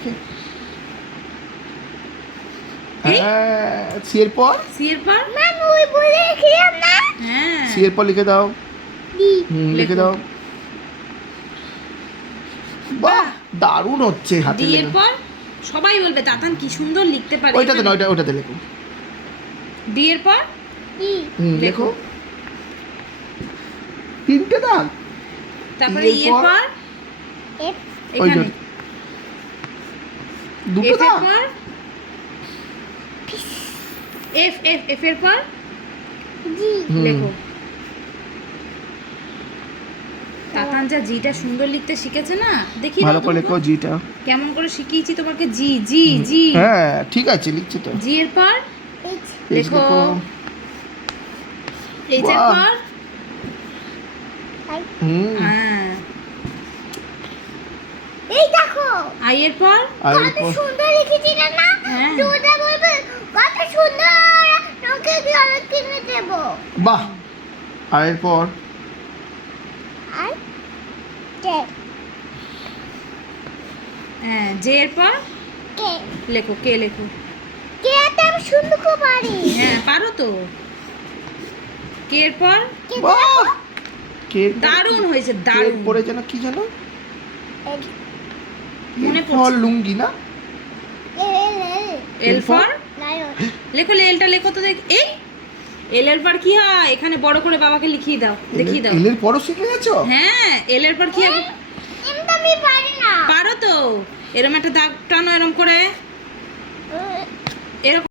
দেখে। হ্যাঁ, সি এর পর? সি এর পর? ম্যাম ওই বলে রেখেছিলাম না। হ্যাঁ, সি এর পর লিখে দাও। ডি। লিখে দাও। বাহ, দারুণ হচ্ছে হাতে ডি এর লেখা। পর? সবাই বলবে তাতান কি সুন্দর লিখতে পারে। ওইটাতে না, ওইটাতে লেখো। ডি এর পর? ই। লেখো। তিনটে দাগ। তারপরে ই ই এর এর পর? পর? এফ। এখানে। দুটো এফ এর দাগ। পর? এফ এফ এফ এর পর? জি। লেখো। তাতান যা জিটা সুন্দর লিখতে শিখেছে না, দেখি ভালো করে লেখো জিটা। কেমন করে শিখিয়েছি তোমাকে। জি জি জি। হ্যাঁ ঠিক আছে, লিখছি তো। জি এর পর? এইচ। লেখো। এইচ এর বাহ। পর? আই। হ্যাঁ। এই দেখো আই এর পর? আর কত এরপর? সুন্দর লিখেছিলাম না। হ্যাঁ। তোরা বলবে কত সুন্দর, তোকে জল কিনে দেব। বাহ। আর এরপর? আর কে হ্যাঁ, জে এর পর? কে লেখো, কে লেখো। কে তো আমি সুন্দর করে পারি। হ্যাঁ, পারো তো। কে এর পর? কে বাহ। কে এর পর? দারুণ হয়েছে, কে এর দারুণ। পরে যেন কি যেন? মনে এর পর পড়ছে। লুঙ্গি না? এল এর পর? ফর? লেখো, এলটা লেখো তো দেখ। এই এল এর পর কি হয়? এখানে বড় করে বাবাকে লিখিয়ে দাও, দেখিয়ে দাও। এল এর পরও শিখে গেছো? হ্যাঁ, এল এর পর কি হবে? এমনি আমি পারি না। পারো তো। এরকম একটা দাগ টানো, এরকম করে। এরকম